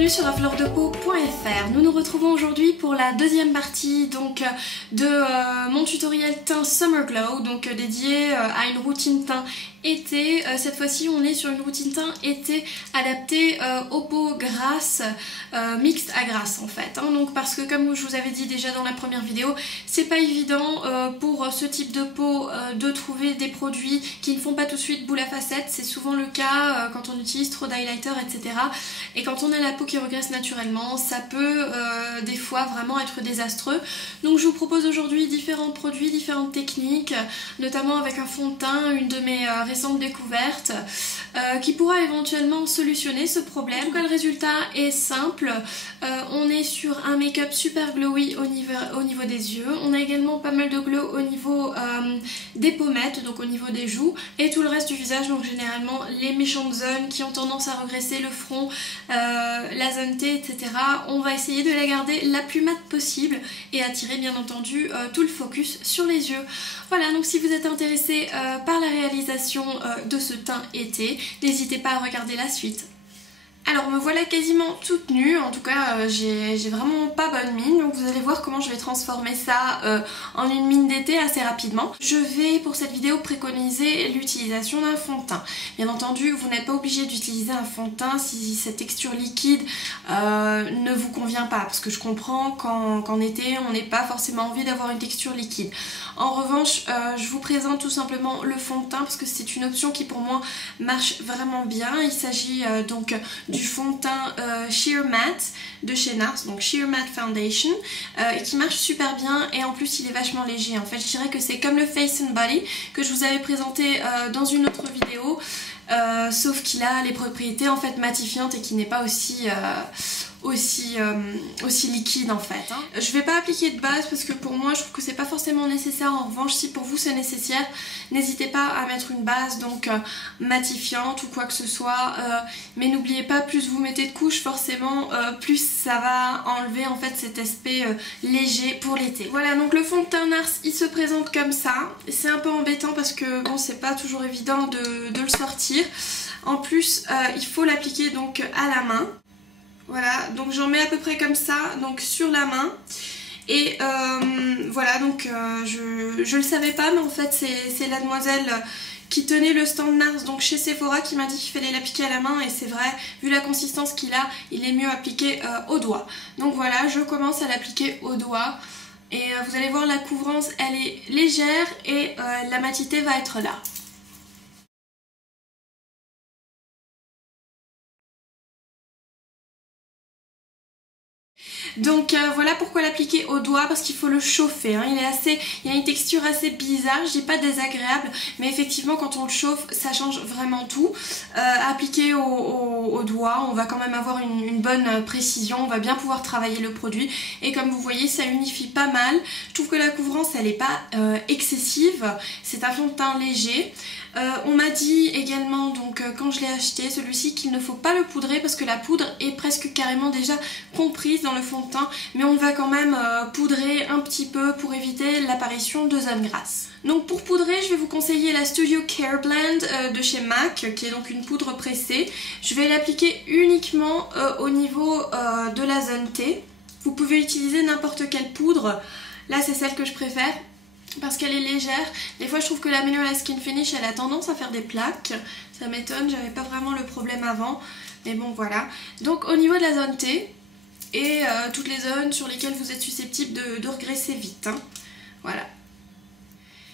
bienvenue sur afleurdepeau.fr. Nous nous retrouvons aujourd'hui pour la deuxième partie donc de mon tutoriel teint Summer Glow, donc dédié à une routine teint été. Cette fois-ci on est sur une routine teint été adaptée aux peaux grasses, mixte à grasse en fait, hein. Donc parce que comme je vous avais dit déjà dans la première vidéo, c'est pas évident pour ce type de peau de trouver des produits qui ne font pas tout de suite boule à facettes. C'est souvent le cas quand on utilise trop d'highlighter, etc. Et quand on a la peau qui regraisse naturellement, ça peut des fois vraiment être désastreux. Donc je vous propose aujourd'hui différents produits, différentes techniques, notamment avec un fond de teint, une de mes récentes découvertes, qui pourra éventuellement solutionner ce problème. En tout cas, le résultat est simple. On est sur un make-up super glowy au niveau des yeux. On a également pas mal de glow au niveau des pommettes, donc au niveau des joues, et tout le reste du visage, donc généralement les méchantes zones qui ont tendance à regresser, le front, la zone T, etc. On va essayer de la garder la plus mate possible et attirer bien entendu tout le focus sur les yeux. Voilà, donc si vous êtes intéressé par la réalisation de ce teint été, n'hésitez pas à regarder la suite. Alors me voilà quasiment toute nue, en tout cas j'ai vraiment pas bonne mine, donc vous allez voir comment je vais transformer ça en une mine d'été assez rapidement. Je vais pour cette vidéo préconiser l'utilisation d'un fond de teint. Bien entendu, vous n'êtes pas obligé d'utiliser un fond de teint si cette texture liquide ne vous convient pas, parce que je comprends qu'en été on n'ait pas forcément envie d'avoir une texture liquide. En revanche, je vous présente tout simplement le fond de teint parce que c'est une option qui pour moi marche vraiment bien. Il s'agit donc du fond de teint Sheer Matte de chez NARS, donc Sheer Matte Foundation, et qui marche super bien, et en plus il est vachement léger. En fait, je dirais que c'est comme le Face and Body que je vous avais présenté dans une autre vidéo, sauf qu'il a les propriétés en fait matifiantes et qui n'est pas aussi liquide en fait, hein. Je vais pas appliquer de base parce que pour moi je trouve que c'est pas forcément nécessaire. En revanche, si pour vous c'est nécessaire, n'hésitez pas à mettre une base donc matifiante ou quoi que ce soit, mais n'oubliez pas, plus vous mettez de couches forcément plus ça va enlever en fait cet aspect léger pour l'été. Voilà, donc le fond de teint NARS il se présente comme ça. C'est un peu embêtant parce que bon, c'est pas toujours évident de le sortir. En plus il faut l'appliquer donc à la main. Voilà, donc j'en mets à peu près comme ça, donc sur la main. Et voilà, donc je le savais pas, mais en fait c'est la demoiselle qui tenait le stand NARS donc chez Sephora qui m'a dit qu'il fallait l'appliquer à la main, et c'est vrai, vu la consistance qu'il a, il est mieux appliqué au doigt. Donc voilà, je commence à l'appliquer au doigt. Et vous allez voir, la couvrance elle est légère et la matité va être là. Donc voilà pourquoi l'appliquer au doigt, parce qu'il faut le chauffer, hein. Il a une texture assez bizarre, je dis pas désagréable, mais effectivement quand on le chauffe ça change vraiment tout. Appliquer au doigt, on va quand même avoir une bonne précision, on va bien pouvoir travailler le produit, et comme vous voyez ça unifie pas mal. Je trouve que la couvrance elle est pas excessive, c'est un fond de teint léger. On m'a dit également donc quand je l'ai acheté celui-ci qu'il ne faut pas le poudrer parce que la poudre est presque carrément déjà comprise dans le fond de teint, mais on va quand même poudrer un petit peu pour éviter l'apparition de zones grasses. Donc pour poudrer, je vais vous conseiller la Studio Care Blend de chez MAC, qui est donc une poudre pressée. Je vais l'appliquer uniquement au niveau de la zone T. Vous pouvez utiliser n'importe quelle poudre, là c'est celle que je préfère parce qu'elle est légère. Des fois je trouve que la Mineral Skin Finish elle a tendance à faire des plaques, ça m'étonne, j'avais pas vraiment le problème avant, mais bon voilà. Donc au niveau de la zone T et toutes les zones sur lesquelles vous êtes susceptible de regresser vite, hein. Voilà.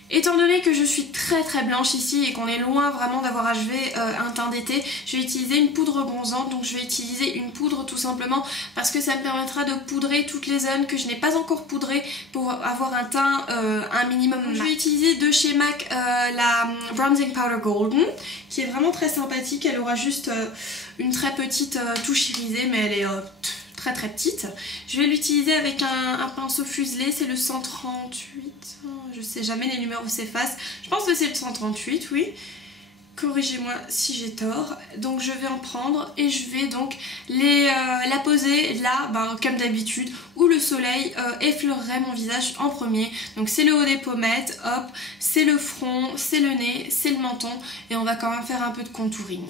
Étant donné que je suis très blanche ici et qu'on est loin vraiment d'avoir achevé un teint d'été, je vais utiliser une poudre bronzante. Donc je vais utiliser une poudre tout simplement parce que ça me permettra de poudrer toutes les zones que je n'ai pas encore poudrées pour avoir un teint un minimum mat. Je vais utiliser de chez MAC la Bronzing Powder Golden, qui est vraiment très sympathique. Elle aura juste une très petite touche irisée, mais elle est très petite. Je vais l'utiliser avec un pinceau fuselé, c'est le 138, je sais jamais, les numéros s'effacent, je pense que c'est le 138, oui, corrigez-moi si j'ai tort. Donc je vais en prendre et je vais donc la poser là, comme d'habitude, où le soleil effleurerait mon visage en premier. Donc c'est le haut des pommettes, hop, c'est le front, c'est le nez, c'est le menton, et on va quand même faire un peu de contouring.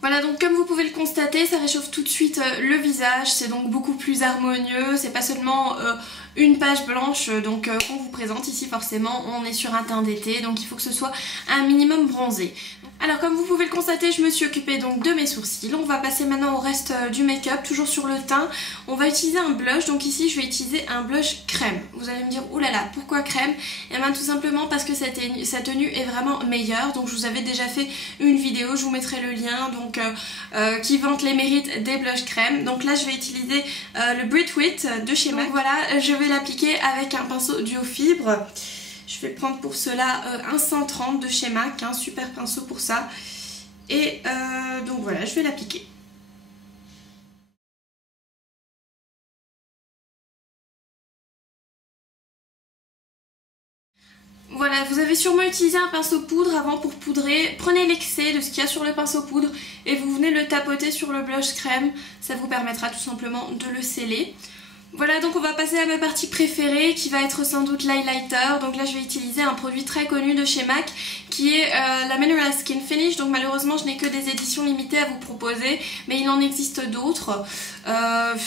Voilà, donc comme vous pouvez le constater, ça réchauffe tout de suite le visage, c'est donc beaucoup plus harmonieux, c'est pas seulement une page blanche qu'on vous présente ici. Forcément on est sur un teint d'été, donc il faut que ce soit un minimum bronzé. Alors comme vous pouvez le constater, je me suis occupée donc de mes sourcils. On va passer maintenant au reste du make-up, toujours sur le teint. On va utiliser un blush, donc ici je vais utiliser un blush crème. Vous allez me dire, oulala, pourquoi crème? Et bien tout simplement parce que sa tenue est vraiment meilleure. Donc je vous avais déjà fait une vidéo, je vous mettrai le lien, donc qui vante les mérites des blushs crème. Donc là je vais utiliser le Brit Wit de chez MAC. Donc voilà, je vais l'appliquer avec un pinceau duo fibre. Je vais prendre pour cela un 130 de chez MAC, un super pinceau pour ça. Et donc voilà, je vais l'appliquer. Voilà, vous avez sûrement utilisé un pinceau poudre avant pour poudrer. Prenez l'excès de ce qu'il y a sur le pinceau poudre et vous venez le tapoter sur le blush crème. Ça vous permettra tout simplement de le sceller. Voilà, donc on va passer à ma partie préférée qui va être sans doute l'highlighter. Donc là je vais utiliser un produit très connu de chez MAC qui est la Mineral Skin Finish. Donc malheureusement je n'ai que des éditions limitées à vous proposer, mais il en existe d'autres.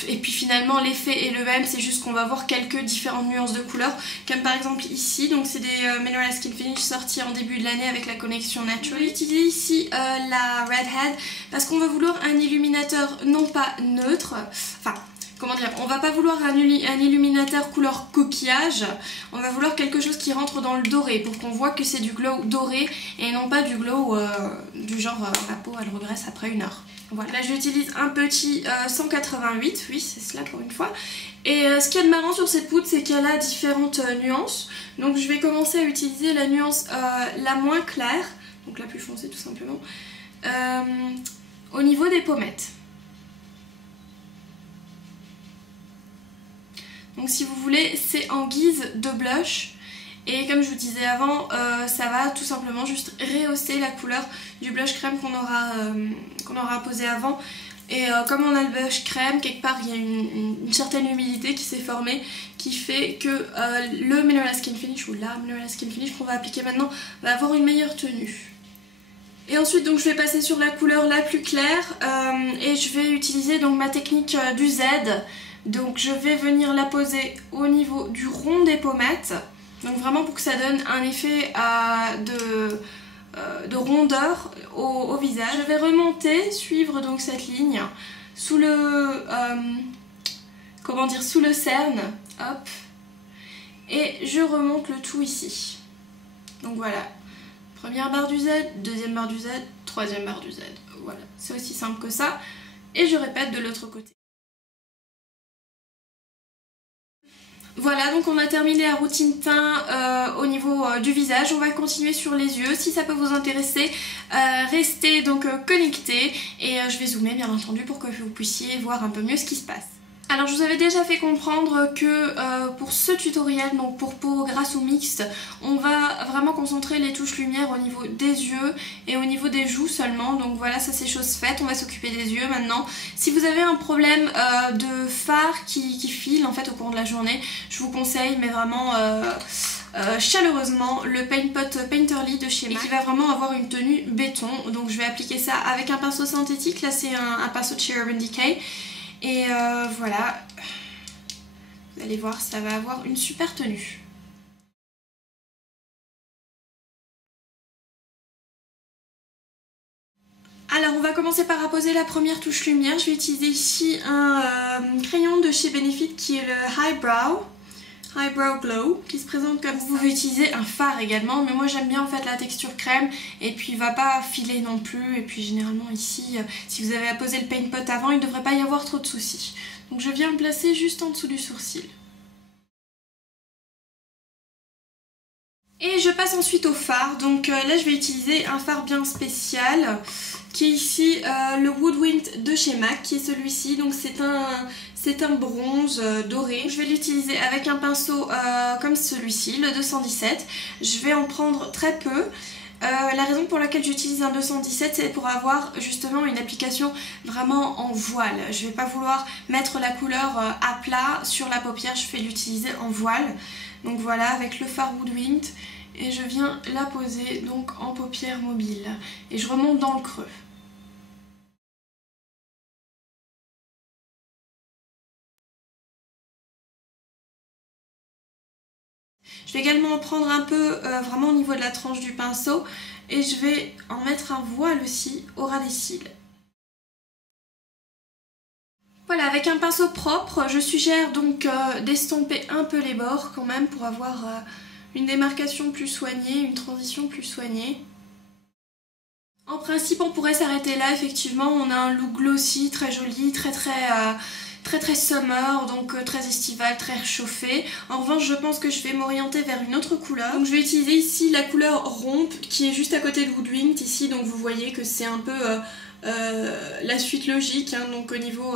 Et puis finalement l'effet est le même, c'est juste qu'on va voir quelques différentes nuances de couleurs. Comme par exemple ici, donc c'est des Mineral Skin Finish sortis en début de l'année avec la connexion Natural. Je vais utiliser ici la Redhead parce qu'on va vouloir un illuminateur non pas neutre, enfin... Comment dire, on va pas vouloir un illuminateur couleur coquillage, on va vouloir quelque chose qui rentre dans le doré pour qu'on voit que c'est du glow doré et non pas du glow du genre la peau elle regresse après 1 heure. Voilà, là j'utilise un petit 188, oui c'est cela pour une fois. Et ce qu'il y a de marrant sur cette poudre c'est qu'elle a différentes nuances. Donc je vais commencer à utiliser la nuance la moins claire, donc la plus foncée tout simplement, au niveau des pommettes. Donc si vous voulez, c'est en guise de blush. Et comme je vous disais avant, ça va tout simplement juste rehausser la couleur du blush crème qu'on aura posé avant. Et comme on a le blush crème, quelque part il y a une certaine humidité qui s'est formée qui fait que le Mineral Skin Finish ou la Mineral Skin Finish qu'on va appliquer maintenant va avoir une meilleure tenue. Et ensuite donc je vais passer sur la couleur la plus claire et je vais utiliser donc ma technique du Z. Donc je vais venir la poser au niveau du rond des pommettes, donc vraiment pour que ça donne un effet de rondeur au visage. Je vais remonter, suivre donc cette ligne sous le sous le cerne, hop, et je remonte le tout ici. Donc voilà, première barre du Z, deuxième barre du Z, troisième barre du Z. Voilà, c'est aussi simple que ça. Et je répète de l'autre côté. Voilà, donc on a terminé la routine teint au niveau du visage. On va continuer sur les yeux. Si ça peut vous intéresser, restez donc connectés et je vais zoomer bien entendu pour que vous puissiez voir un peu mieux ce qui se passe. Alors je vous avais déjà fait comprendre que pour ce tutoriel, donc pour peau grasse ou mixte, on va vraiment concentrer les touches lumière au niveau des yeux et au niveau des joues seulement. Donc voilà, ça c'est chose faite, on va s'occuper des yeux maintenant. Si vous avez un problème de fard qui file en fait au cours de la journée, je vous conseille mais vraiment... chaleureusement le Paint Pot Painterly de chez MAC qui va vraiment avoir une tenue béton. Donc je vais appliquer ça avec un pinceau synthétique, là c'est un pinceau de chez Urban Decay. Et voilà, vous allez voir, ça va avoir une super tenue. Alors on va commencer par apposer la première touche lumière. Je vais utiliser ici un crayon de chez Benefit qui est le Highbrow Glow, qui se présente comme ça. Vous pouvez utiliser un fard également, mais moi j'aime bien en fait la texture crème et puis il va pas filer non plus. Et puis généralement ici, si vous avez apposé le Paint Pot avant, il ne devrait pas y avoir trop de soucis. Donc je viens le placer juste en dessous du sourcil. Et je passe ensuite au fard. Donc là je vais utiliser un fard bien spécial qui est ici le Woodwind de chez MAC, qui est celui-ci. Donc c'est un bronze doré. Je vais l'utiliser avec un pinceau comme celui-ci, le 217. Je vais en prendre très peu. La raison pour laquelle j'utilise un 217, c'est pour avoir justement une application vraiment en voile. Je ne vais pas vouloir mettre la couleur à plat sur la paupière, je vais l'utiliser en voile. Donc voilà, avec le fard Woodwind, et je viens la poser donc en paupière mobile. Et je remonte dans le creux. Je vais également en prendre un peu vraiment au niveau de la tranche du pinceau et je vais en mettre un voile aussi au ras des cils. Voilà, avec un pinceau propre, je suggère donc d'estomper un peu les bords quand même pour avoir une démarcation plus soignée, une transition plus soignée. En principe, on pourrait s'arrêter là, effectivement, on a un look glossy, très joli, très summer, donc très estival, très réchauffé. En revanche, je pense que je vais m'orienter vers une autre couleur. Donc je vais utiliser ici la couleur Rompe qui est juste à côté de Woodwing ici, donc vous voyez que c'est un peu la suite logique, hein, donc au niveau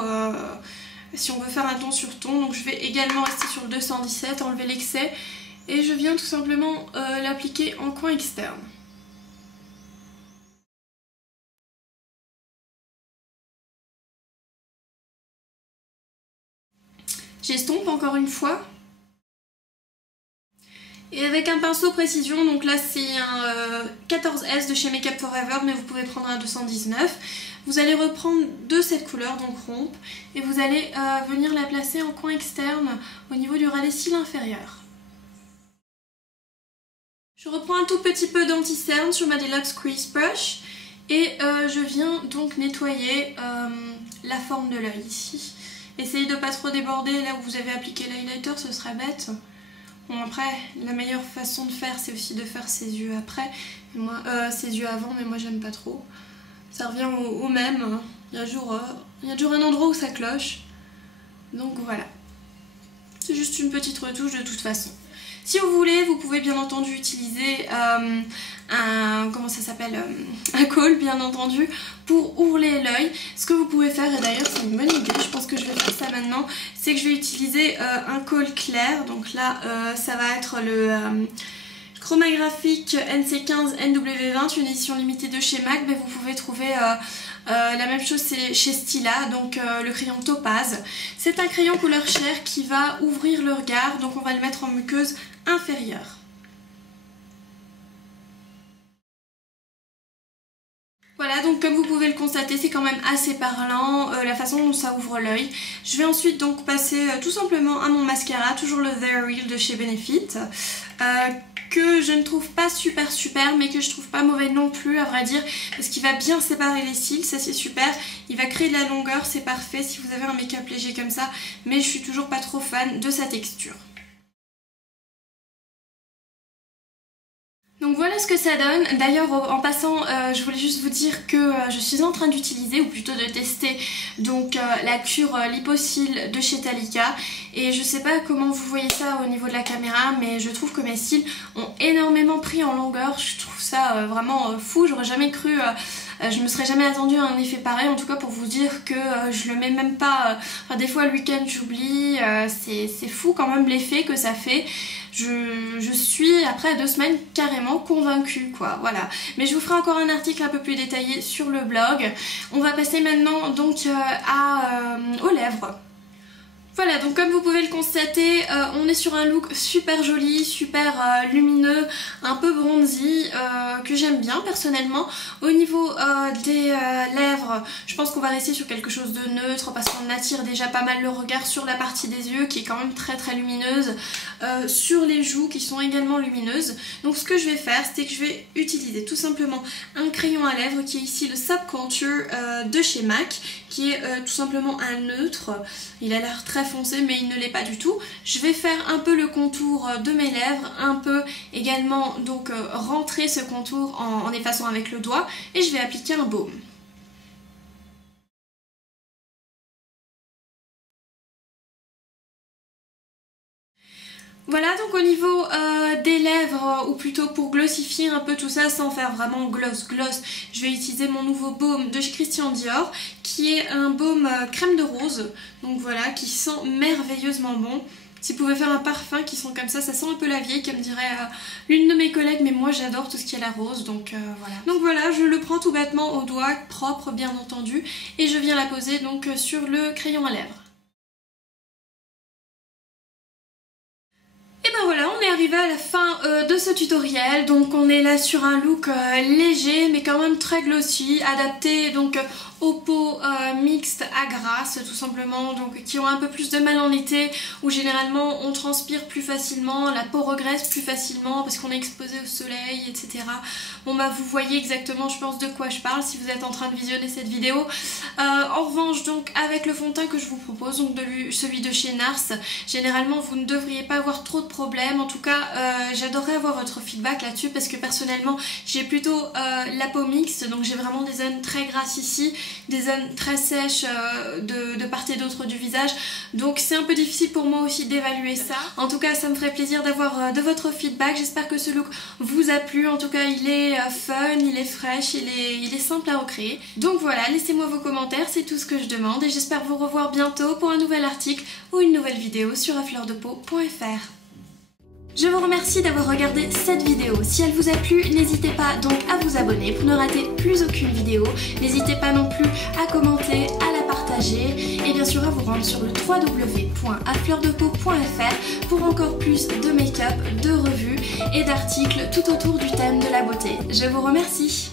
si on veut faire un ton sur ton. Donc je vais également rester sur le 217, enlever l'excès et je viens tout simplement l'appliquer en coin externe. J'estompe encore une fois. Et avec un pinceau précision, donc là c'est un 14S de chez Make Up Forever, mais vous pouvez prendre un 219. Vous allez reprendre de cette couleur, donc Rompe, et vous allez venir la placer en coin externe au niveau du ras des cils inférieur. Je reprends un tout petit peu d'anti-cerne sur ma Deluxe Crease Brush et je viens donc nettoyer la forme de l'œil ici. Essayez de pas trop déborder là où vous avez appliqué l'highlighter, ce serait bête. Bon après, la meilleure façon de faire c'est aussi de faire ses yeux après, ses yeux avant, mais moi j'aime pas trop. Ça revient au même, il y a toujours un endroit où ça cloche. Donc voilà. C'est juste une petite retouche de toute façon. Si vous voulez, vous pouvez bien entendu utiliser un col bien entendu pour ourler l'œil. Ce que vous pouvez faire, et d'ailleurs c'est une bonne idée, je pense que je vais faire ça maintenant, c'est que je vais utiliser un col clair. Donc là ça va être le Chromagraphic NC15 NW20, une édition limitée de chez MAC, mais vous pouvez trouver la même chose chez Stila, donc le crayon Topaz. C'est un crayon couleur chair qui va ouvrir le regard, donc on va le mettre en muqueuse inférieure. Voilà, donc comme vous pouvez le constater, c'est quand même assez parlant la façon dont ça ouvre l'œil. Je vais ensuite donc passer tout simplement à mon mascara, toujours le They're Real de chez Benefit, que je ne trouve pas super mais que je trouve pas mauvais non plus à vrai dire, parce qu'il va bien séparer les cils, ça c'est super, il va créer de la longueur, c'est parfait si vous avez un make-up léger comme ça, mais je suis toujours pas trop fan de sa texture. Donc voilà ce que ça donne. D'ailleurs en passant je voulais juste vous dire que je suis en train d'utiliser, ou plutôt de tester, donc la cure Lipocil de chez Talika. Et je sais pas comment vous voyez ça au niveau de la caméra, mais je trouve que mes cils ont énormément pris en longueur. Je trouve ça vraiment fou, j'aurais jamais cru... je me serais jamais attendue à un effet pareil, en tout cas pour vous dire que je le mets même pas, enfin des fois le week-end j'oublie, c'est fou quand même l'effet que ça fait. Je suis après 2 semaines carrément convaincue quoi, voilà. Mais je vous ferai encore un article un peu plus détaillé sur le blog. On va passer maintenant donc aux lèvres. Voilà, donc comme vous pouvez le constater, on est sur un look super joli, super lumineux, un peu bronzy, que j'aime bien personnellement. Au niveau des lèvres, je pense qu'on va rester sur quelque chose de neutre parce qu'on attire déjà pas mal le regard sur la partie des yeux qui est quand même très lumineuse, sur les joues qui sont également lumineuses. Donc ce que je vais faire, c'est que je vais utiliser tout simplement un crayon à lèvres qui est ici le Subculture de chez MAC, qui est tout simplement un neutre. Il a l'air très foncé mais il ne l'est pas du tout. Je vais faire un peu le contour de mes lèvres, un peu également donc rentrer ce contour en effaçant avec le doigt, et je vais appliquer un baume. Voilà, donc au niveau des lèvres, ou plutôt pour glossifier un peu tout ça sans faire vraiment gloss, je vais utiliser mon nouveau baume de chez Christian Dior, qui est un baume crème de rose, donc voilà, qui sent merveilleusement bon. Si vous pouvez faire un parfum qui sent comme ça sent un peu la vieille, comme dirait l'une de mes collègues, mais moi j'adore tout ce qui est la rose, donc voilà. Donc voilà, je le prends tout bêtement au doigt, propre bien entendu, et je viens la poser donc sur le crayon à lèvres. Et ben voilà, on est arrivé à la fin de ce tutoriel. Donc on est là sur un look léger mais quand même très glossy, adapté donc aux peaux mixtes à grasse tout simplement, donc qui ont un peu plus de mal en été, où généralement on transpire plus facilement, la peau regraisse plus facilement parce qu'on est exposé au soleil, etc. Bon bah vous voyez exactement je pense de quoi je parle si vous êtes en train de visionner cette vidéo. En revanche donc avec le fond de teint que je vous propose, donc celui de chez NARS, généralement vous ne devriez pas avoir trop de problèmes. En tout cas j'adorerais avoir votre feedback là-dessus parce que personnellement j'ai plutôt la peau mixte, donc j'ai vraiment des zones très grasses ici, des zones très sèches de part et d'autre du visage, donc c'est un peu difficile pour moi aussi d'évaluer ça. En tout cas ça me ferait plaisir d'avoir de votre feedback. J'espère que ce look vous a plu. En tout cas il est fun, il est fraîche, il est simple à recréer. Donc voilà, laissez-moi vos commentaires, c'est tout ce que je demande et j'espère vous revoir bientôt pour un nouvel article ou une nouvelle vidéo sur afleurdepeau.fr. Je vous remercie d'avoir regardé cette vidéo. Si elle vous a plu, n'hésitez pas donc à vous abonner pour ne rater plus aucune vidéo. N'hésitez pas non plus à commenter, à la partager et bien sûr à vous rendre sur le www.afleurdepeau.fr pour encore plus de make-up, de revues et d'articles tout autour du thème de la beauté. Je vous remercie.